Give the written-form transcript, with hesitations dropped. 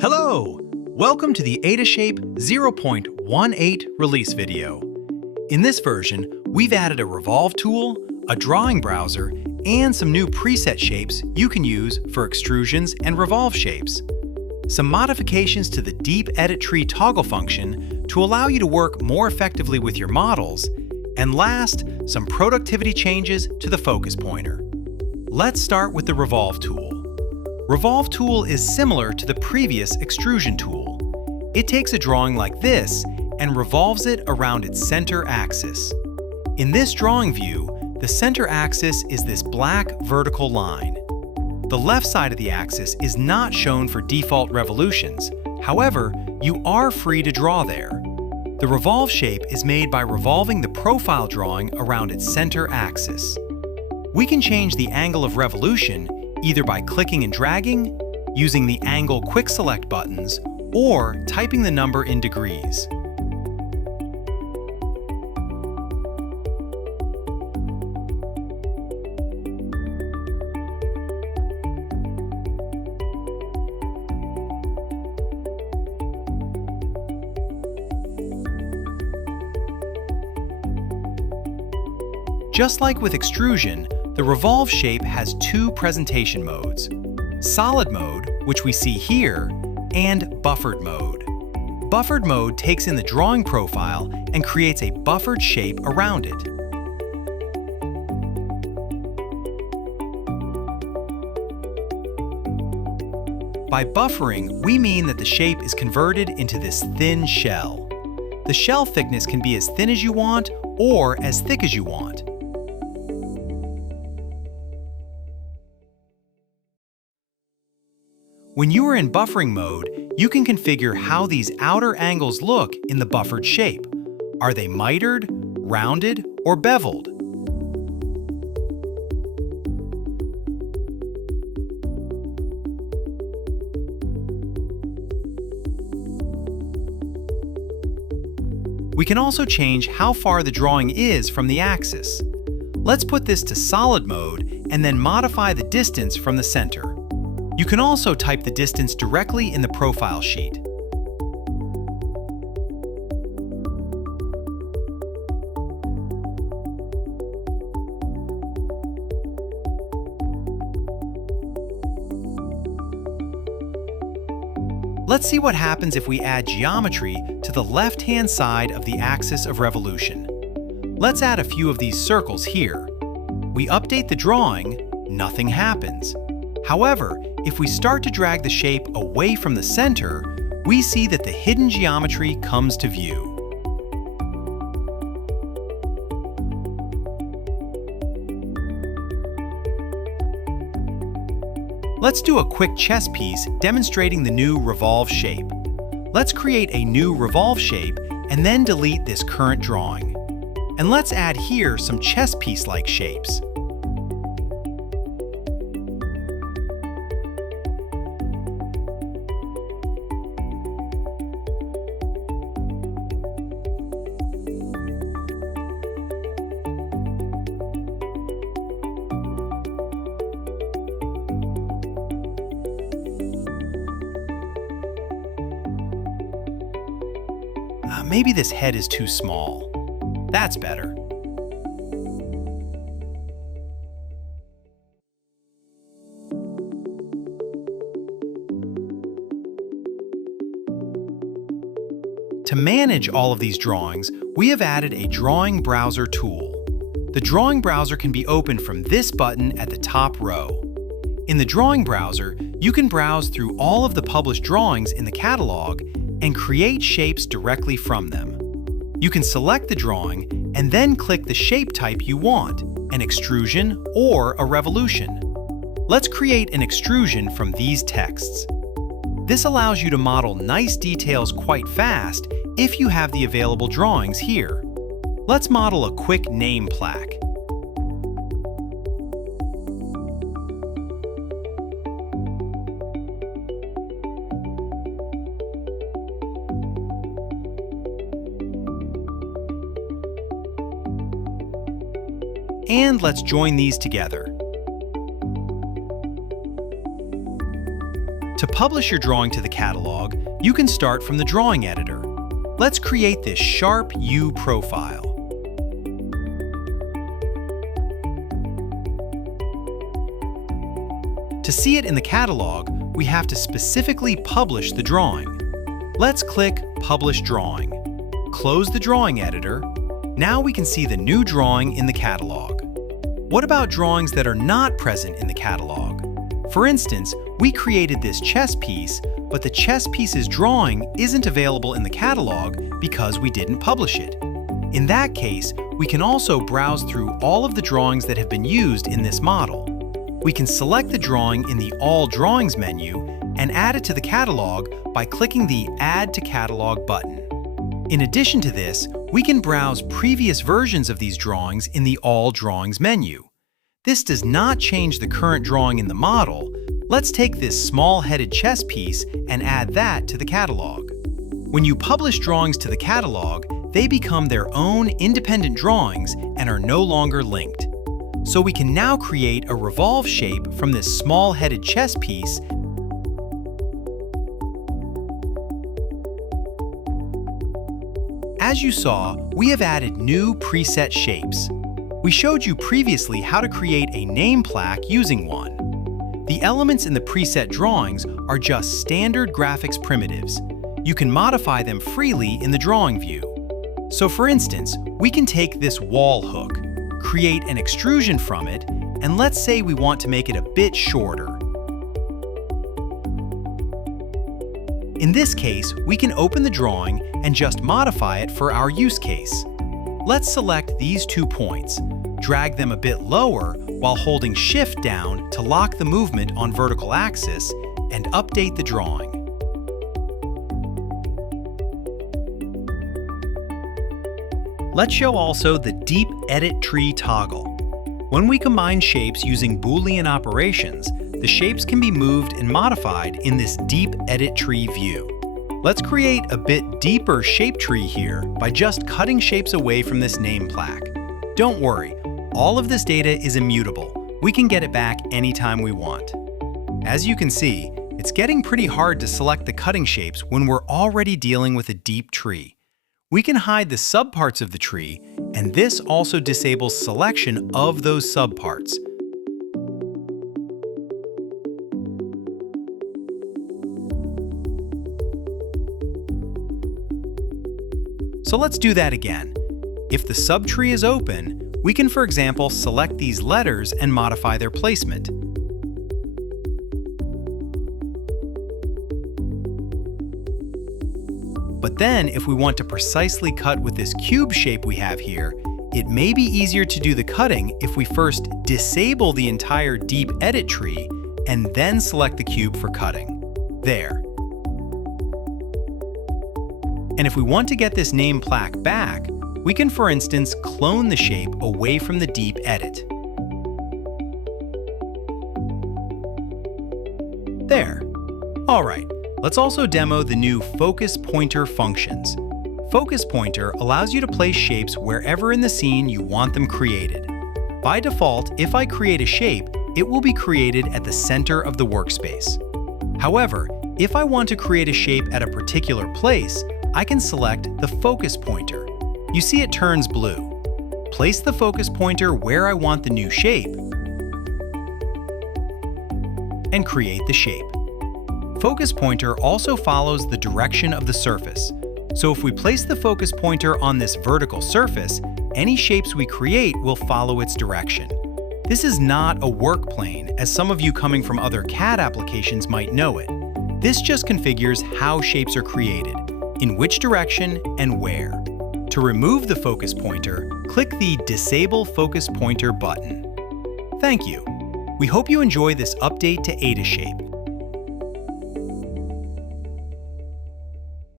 Hello! Welcome to the AdaShape 0.18 release video. In this version, we've added a revolve tool, a drawing browser, and some new preset shapes you can use for extrusions and revolve shapes. Some modifications to the Deep Edit Tree toggle function to allow you to work more effectively with your models, and last, some productivity changes to the focus pointer. Let's start with the revolve tool. Revolve tool is similar to the previous extrusion tool. It takes a drawing like this and revolves it around its center axis. In this drawing view, the center axis is this black vertical line. The left side of the axis is not shown for default revolutions. However, you are free to draw there. The revolve shape is made by revolving the profile drawing around its center axis. We can change the angle of revolution either by clicking and dragging, using the Angle Quick Select buttons, or typing the number in degrees. Just like with extrusion, the revolve shape has two presentation modes: solid mode, which we see here, and buffered mode. Buffered mode takes in the drawing profile and creates a buffered shape around it. By buffering, we mean that the shape is converted into this thin shell. The shell thickness can be as thin as you want or as thick as you want. When you are in buffering mode, you can configure how these outer angles look in the buffered shape. Are they mitered, rounded, or beveled? We can also change how far the drawing is from the axis. Let's put this to solid mode and then modify the distance from the center. You can also type the distance directly in the profile sheet. Let's see what happens if we add geometry to the left-hand side of the axis of revolution. Let's add a few of these circles here. We update the drawing, nothing happens. However, if we start to drag the shape away from the center, we see that the hidden geometry comes to view. Let's do a quick chess piece demonstrating the new revolve shape. Let's create a new revolve shape and then delete this current drawing. And let's add here some chess piece-like shapes. Maybe this head is too small. That's better. To manage all of these drawings, we have added a drawing browser tool. The drawing browser can be opened from this button at the top row. In the drawing browser, you can browse through all of the published drawings in the catalog and create shapes directly from them. You can select the drawing and then click the shape type you want, an extrusion or a revolution. Let's create an extrusion from these texts. This allows you to model nice details quite fast if you have the available drawings here. Let's model a quick name plaque. And let's join these together. To publish your drawing to the catalog, you can start from the drawing editor. Let's create this sharp U profile. To see it in the catalog, we have to specifically publish the drawing. Let's click Publish Drawing. Close the drawing editor. Now we can see the new drawing in the catalog. What about drawings that are not present in the catalog? For instance, we created this chess piece, but the chess piece's drawing isn't available in the catalog because we didn't publish it. In that case, we can also browse through all of the drawings that have been used in this model. We can select the drawing in the All Drawings menu and add it to the catalog by clicking the Add to Catalog button. In addition to this, we can browse previous versions of these drawings in the All Drawings menu. This does not change the current drawing in the model. Let's take this small-headed chess piece and add that to the catalog. When you publish drawings to the catalog, they become their own independent drawings and are no longer linked. So we can now create a revolve shape from this small-headed chess piece. As you saw, we have added new preset shapes. We showed you previously how to create a name plaque using one. The elements in the preset drawings are just standard graphics primitives. You can modify them freely in the drawing view. So for instance, we can take this wall hook, create an extrusion from it, and let's say we want to make it a bit shorter. In this case, we can open the drawing and just modify it for our use case. Let's select these 2 points, drag them a bit lower while holding Shift down to lock the movement on vertical axis, and update the drawing. Let's show also the Deep Edit Tree toggle. When we combine shapes using Boolean operations, the shapes can be moved and modified in this Deep Edit Tree view. Let's create a bit deeper shape tree here by just cutting shapes away from this name plaque. Don't worry, all of this data is immutable. We can get it back anytime we want. As you can see, it's getting pretty hard to select the cutting shapes when we're already dealing with a deep tree. We can hide the subparts of the tree, and this also disables selection of those subparts. So let's do that again. If the subtree is open, we can, for example, select these letters and modify their placement. But then, if we want to precisely cut with this cube shape we have here, it may be easier to do the cutting if we first disable the entire Deep Edit Tree and then select the cube for cutting. There. And if we want to get this name plaque back, we can, for instance, clone the shape away from the Deep Edit. There. All right. Let's also demo the new Focus Pointer functions. Focus Pointer allows you to place shapes wherever in the scene you want them created. By default, if I create a shape, it will be created at the center of the workspace. However, if I want to create a shape at a particular place, I can select the Focus Pointer. You see it turns blue. Place the focus pointer where I want the new shape, and create the shape. Focus pointer also follows the direction of the surface. So if we place the focus pointer on this vertical surface, any shapes we create will follow its direction. This is not a work plane, as some of you coming from other CAD applications might know it. This just configures how shapes are created, in which direction and where. To remove the focus pointer, click the Disable Focus Pointer button. Thank you. We hope you enjoy this update to AdaShape.